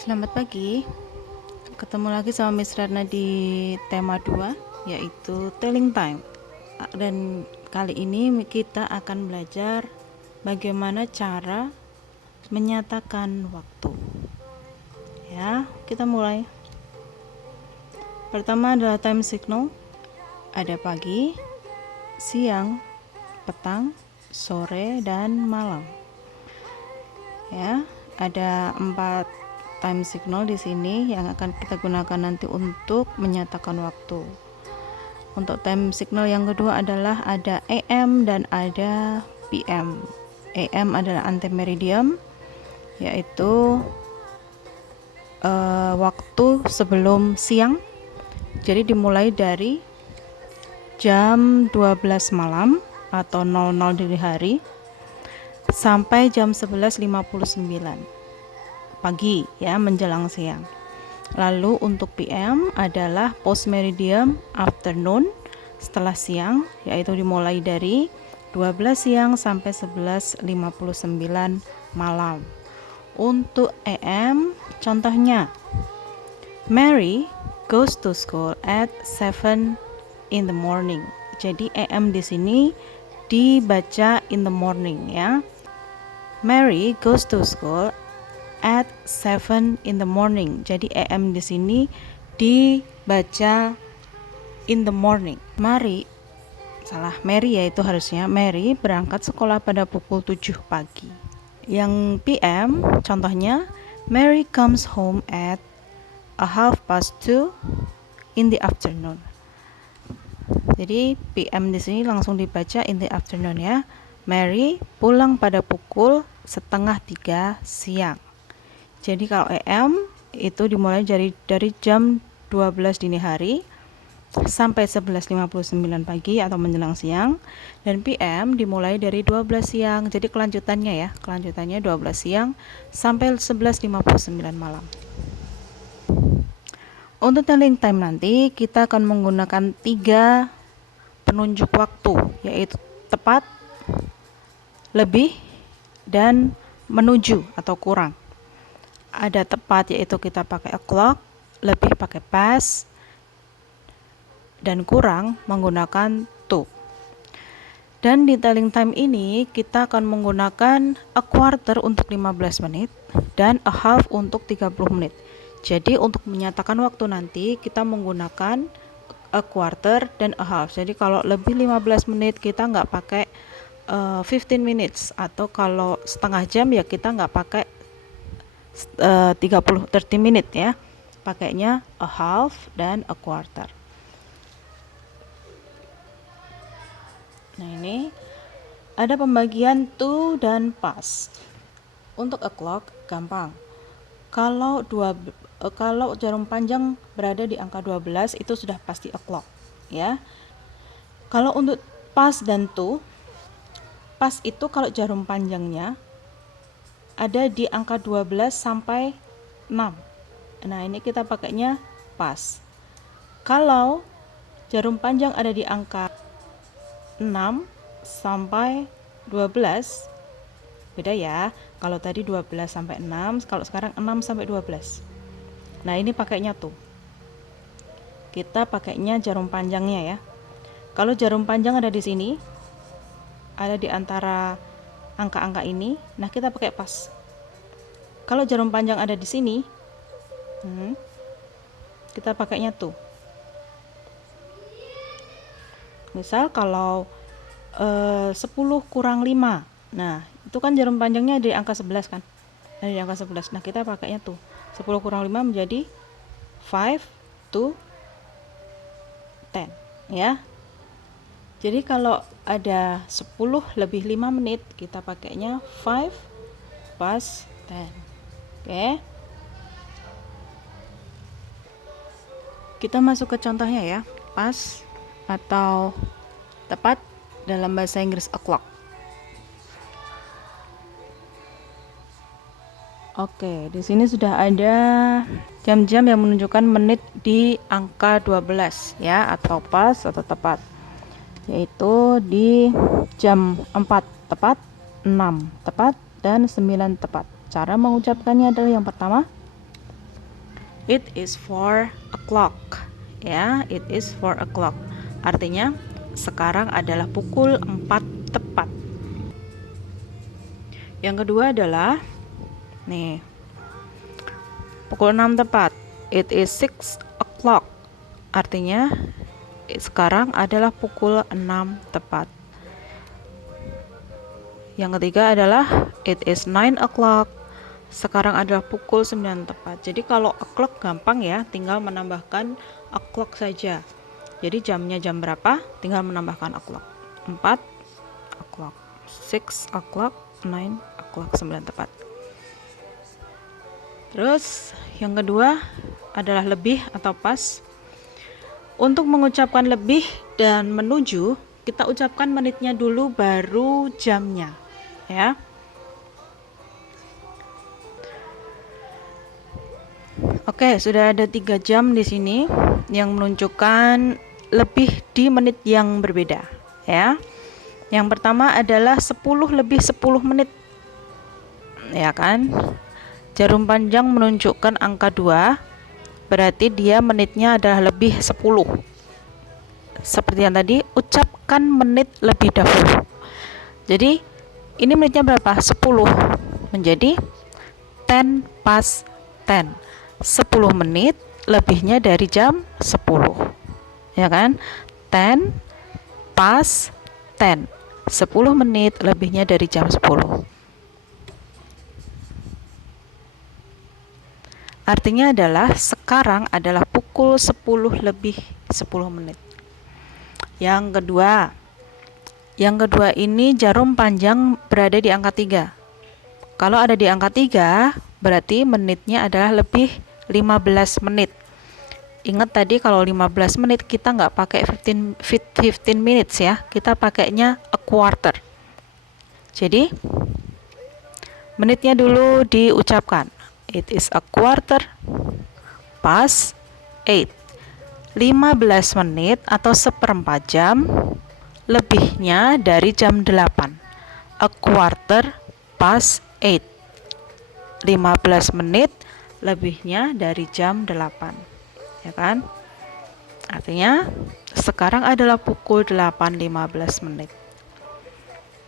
Selamat pagi, ketemu lagi sama Miss Ratna di tema 2 yaitu telling time. Dan kali ini kita akan belajar bagaimana cara menyatakan waktu. Ya, kita mulai. Pertama adalah time signal. Ada pagi, siang, petang, sore, dan malam. Ya, ada 4 time signal di sini yang akan kita gunakan nanti untuk menyatakan waktu. Untuk time signal yang kedua adalah ada AM dan ada PM. AM adalah antemeridium, yaitu waktu sebelum siang. Jadi dimulai dari jam 12 malam atau 00 dini hari sampai jam 11.59 pagi, ya, menjelang siang. Lalu untuk PM adalah post meridium afternoon, setelah siang, yaitu dimulai dari 12 siang sampai 11.59 malam. Untuk AM, contohnya Mary goes to school at 7 in the morning. Jadi AM di sini dibaca in the morning, ya. Mary goes to school at 7 in the morning. Jadi AM di sini dibaca in the morning. Mary yaitu harusnya Mary berangkat sekolah pada pukul 7 pagi. Yang PM contohnya Mary comes home at 2:30 in the afternoon. Jadi PM di sini langsung dibaca in the afternoon, ya. Mary pulang pada pukul 2:30 siang. Jadi kalau AM itu dimulai dari jam 12 dini hari sampai 11.59 pagi atau menjelang siang, dan PM dimulai dari 12 siang. Jadi kelanjutannya 12 siang sampai 11.59 malam. Untuk telling time nanti kita akan menggunakan 3 penunjuk waktu, yaitu tepat, lebih, dan menuju atau kurang. Ada tepat yaitu kita pakai o'clock, lebih pakai past, dan kurang menggunakan to. Dan di telling time ini kita akan menggunakan a quarter untuk 15 menit dan a half untuk 30 menit. Jadi untuk menyatakan waktu nanti kita menggunakan a quarter dan a half. Jadi kalau lebih 15 menit kita nggak pakai 15 minutes, atau kalau setengah jam ya kita nggak pakai 30 minit, ya, pakainya a half dan a quarter. Nah, ini ada pembagian to dan past. Untuk a clock gampang. Kalau jarum panjang berada di angka 12 itu sudah pasti a clock, ya. Kalau untuk past dan to, past itu kalau jarum panjangnya ada di angka 12 sampai 6. Nah, ini kita pakainya pas. Kalau jarum panjang ada di angka 6 sampai 12, beda ya. Kalau tadi 12 sampai 6, kalau sekarang 6 sampai 12. Nah, ini pakainya tuh. Kita pakainya jarum panjangnya, ya. Kalau jarum panjang ada di sini, ada di antara angka-angka ini, nah kita pakai pas. Kalau jarum panjang ada di sini, kita pakainya tuh. Misal kalau 10 kurang 5, nah itu kan jarum panjangnya di angka 11 kan, di angka 11. Nah kita pakainya tuh 10 kurang 5 menjadi 5 to 10, ya. Jadi kalau ada 10 lebih 5 menit kita pakainya 5 past 10. Oke. Kita masuk ke contohnya, ya. Pas atau tepat dalam bahasa Inggris o'clock. Oke, di sini sudah ada jam-jam yang menunjukkan menit di angka 12, ya, atau pas atau tepat. Yaitu di jam 4 tepat, 6 tepat, dan 9 tepat. Cara mengucapkannya adalah yang pertama It is 4 o'clock. Ya, it is 4 o'clock. Artinya sekarang adalah pukul 4 tepat. Yang kedua adalah nih, pukul 6 tepat. It is 6 o'clock. Artinya sekarang adalah pukul 6 tepat. Yang ketiga adalah it is 9 o'clock. Sekarang adalah pukul 9 tepat. Jadi kalau o'clock gampang ya, tinggal menambahkan o'clock saja. Jadi jamnya jam berapa? Tinggal menambahkan o'clock. 4 o'clock, 6 o'clock, 9 o'clock, 9 tepat. Terus yang kedua adalah lebih atau pas. Untuk mengucapkan lebih dan menuju, kita ucapkan menitnya dulu baru jamnya, ya. Oke, sudah ada 3 jam di sini yang menunjukkan lebih di menit yang berbeda, ya. Yang pertama adalah 10 lebih 10 menit, ya kan? Jarum panjang menunjukkan angka 2, berarti dia menitnya adalah lebih 10. Seperti yang tadi, ucapkan menit lebih dahulu. Jadi ini menitnya berapa? 10. Menjadi 10 past 10. 10 menit lebihnya dari jam 10. Ya kan? 10 past 10. 10 menit lebihnya dari jam 10. Artinya adalah sekarang adalah pukul 10 lebih 10 menit. Yang kedua ini jarum panjang berada di angka 3. Kalau ada di angka 3, berarti menitnya adalah lebih 15 menit. Ingat tadi kalau 15 menit kita nggak pakai 15 minutes ya, kita pakainya a quarter. Jadi menitnya dulu diucapkan. It is a quarter past 8. 15 menit atau seperempat jam lebihnya dari jam 8. A quarter past 8. 15 menit lebihnya dari jam 8. Ya kan? Artinya sekarang adalah pukul 8.15 menit.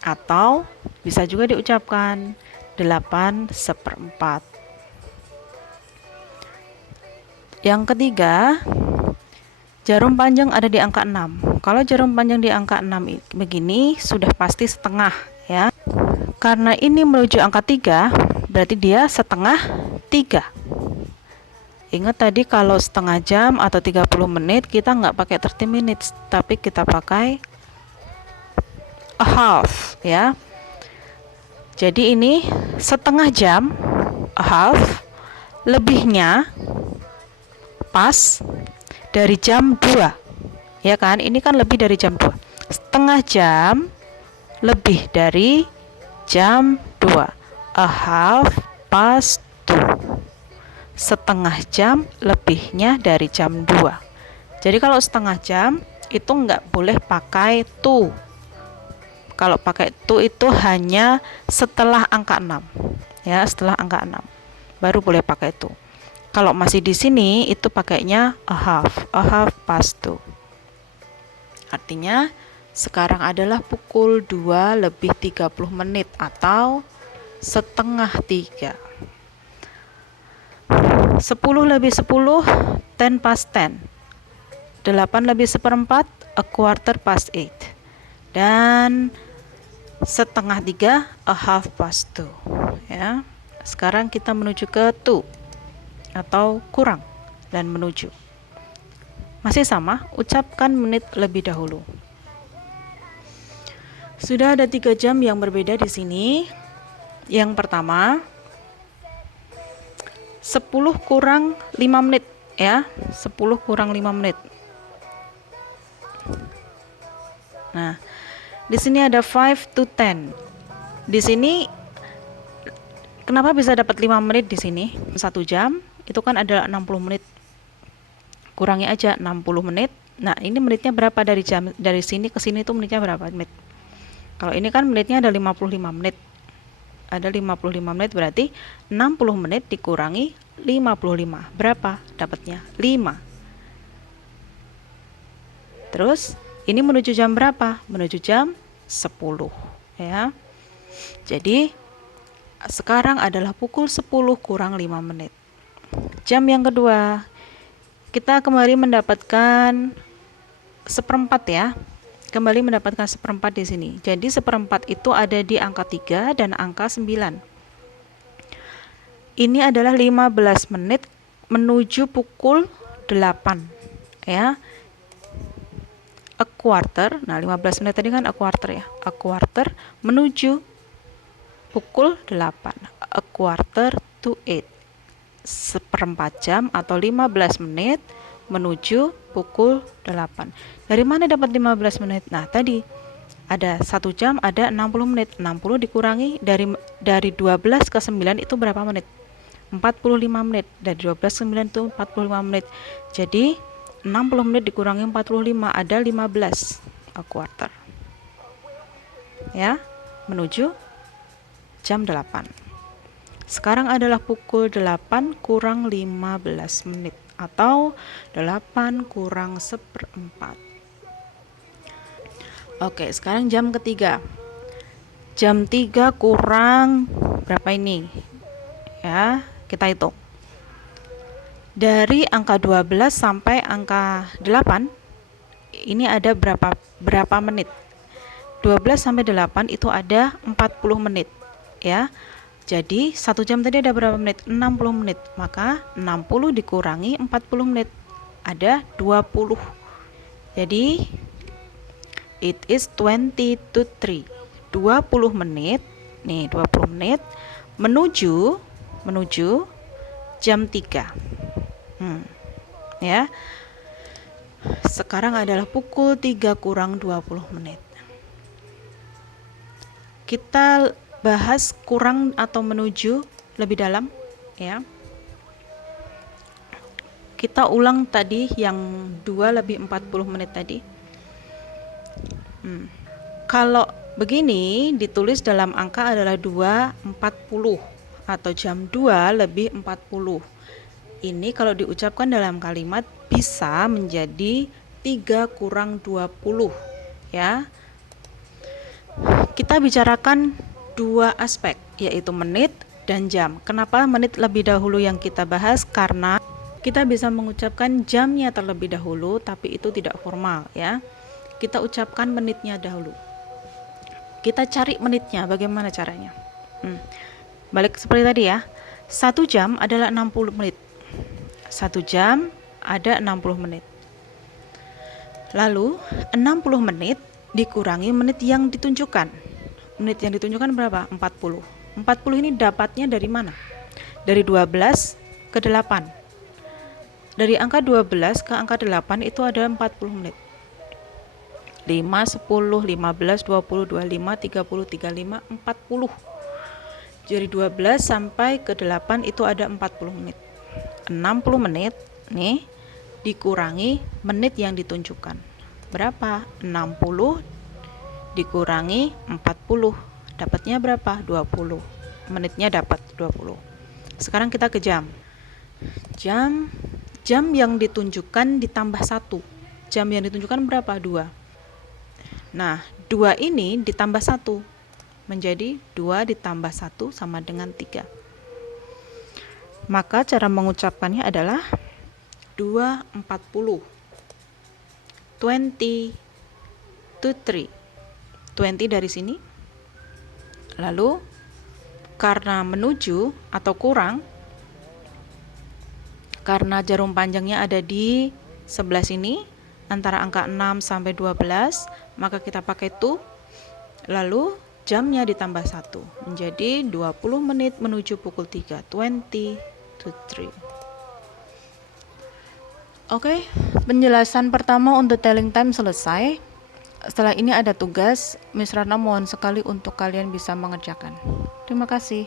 Atau bisa juga diucapkan 8/4. Yang ketiga, jarum panjang ada di angka 6. Kalau jarum panjang di angka 6 begini sudah pasti setengah ya. Karena ini menuju angka 3, berarti dia setengah 3. Ingat tadi kalau setengah jam atau 30 menit kita nggak pakai 30 minutes, tapi kita pakai a half ya. Jadi ini setengah jam, a half, lebihnya pas dari jam 2. Ya kan? Ini kan lebih dari jam 2. Setengah jam lebih dari jam 2. A half past 2. Setengah jam lebihnya dari jam 2. Jadi kalau setengah jam itu nggak boleh pakai to. Kalau pakai to itu hanya setelah angka 6. Ya, setelah angka 6 baru boleh pakai to. Kalau masih di sini itu pakainya a half past 2. Artinya sekarang adalah pukul 2 lebih 30 menit atau setengah 3. 10 lebih 10, 10 past 10. 8 lebih seperempat, a quarter past 8. Dan setengah 3, a half past 2. Ya. Sekarang kita menuju ke to atau kurang dan menuju. Masih sama, ucapkan menit lebih dahulu. Sudah ada 3 jam yang berbeda di sini. Yang pertama, 10 kurang 5 menit ya. 10 kurang 5 menit. Nah, di sini ada 5 to 10. Di sini kenapa bisa dapat 5 menit di sini? 1 jam itu kan adalah 60 menit. Kurangi aja 60 menit. Nah, ini menitnya berapa dari sini ke sini itu menitnya berapa menit? Kalau ini kan menitnya ada 55 menit. Ada 55 menit berarti 60 menit dikurangi 55. Berapa dapatnya? 5. Terus ini menuju jam berapa? Menuju jam 10 ya. Jadi sekarang adalah pukul 10 kurang 5 menit. Jam yang kedua, kita kembali mendapatkan seperempat ya. Kembali mendapatkan seperempat di sini. Jadi seperempat itu ada di angka 3 dan angka 9. Ini adalah 15 menit menuju pukul 8 ya. A quarter. Nah, 15 menit tadi kan a quarter ya. A quarter menuju pukul 8. A quarter to 8. Seperempat jam atau 15 menit menuju pukul 8. Dari mana dapat 15 menit? Nah, tadi ada 1 jam ada 60 menit. 60 dikurangi dari 12 ke 9 itu berapa menit? 45 menit. Dari 12 ke 9 itu 45 menit. Jadi 60 menit dikurangi 45 ada 15 a quarter. Ya, menuju jam 8. Sekarang adalah pukul 8 kurang 15 menit atau 8 kurang seperempat. Oke, sekarang jam ketiga. Jam 3 kurang berapa ini? Ya, kita hitung. Dari angka 12 sampai angka 8 ini ada berapa menit? 12 sampai 8 itu ada 40 menit ya. Jadi 1 jam tadi ada berapa menit? 60 menit. Maka 60 dikurangi 40 menit ada 20. Jadi it is 20 to 3. 20 menit. Nih, 20 menit menuju jam 3. Ya. Sekarang adalah pukul 3 kurang 20 menit. Kita bahas kurang atau menuju lebih dalam ya. Kita ulang tadi yang 2 lebih 40 menit tadi. Kalau begini ditulis dalam angka adalah 2.40 atau jam 2 lebih 40. Ini kalau diucapkan dalam kalimat bisa menjadi 3 kurang 20 ya. Kita bicarakan 2 aspek, yaitu menit dan jam. Kenapa menit lebih dahulu yang kita bahas? Karena kita bisa mengucapkan jamnya terlebih dahulu, tapi itu tidak formal ya. Kita ucapkan menitnya dahulu. Kita cari menitnya, bagaimana caranya? Balik seperti tadi ya. 1 jam adalah 60 menit. 1 jam ada 60 menit. Lalu 60 menit dikurangi menit yang ditunjukkan. Menit yang ditunjukkan berapa? 40. 40 ini dapatnya dari mana? Dari 12 ke 8. Dari angka 12 ke angka 8 itu ada 40 menit. 5, 10, 15, 20, 25, 30, 35, 40. Dari 12 sampai ke 8 itu ada 40 menit. 60 menit nih dikurangi menit yang ditunjukkan. Berapa? 60 dikurangi 40. Dapatnya berapa? 20. Menitnya dapat 20. Sekarang kita ke jam. Jam yang ditunjukkan ditambah 1. Jam yang ditunjukkan berapa? 2. Nah, 2 ini ditambah 1 menjadi 2 ditambah 1 sama dengan 3. Maka cara mengucapkannya adalah 2.40. 20 to 3. 20 dari sini. Lalu karena menuju atau kurang, karena jarum panjangnya ada di sebelah sini antara angka 6 sampai 12, maka kita pakai to. Lalu jamnya ditambah 1 menjadi 20 menit menuju pukul 3. 20 to 3. Oke, penjelasan pertama untuk telling time selesai. Setelah ini ada tugas, Miss Ratna mohon sekali untuk kalian bisa mengerjakan. Terima kasih.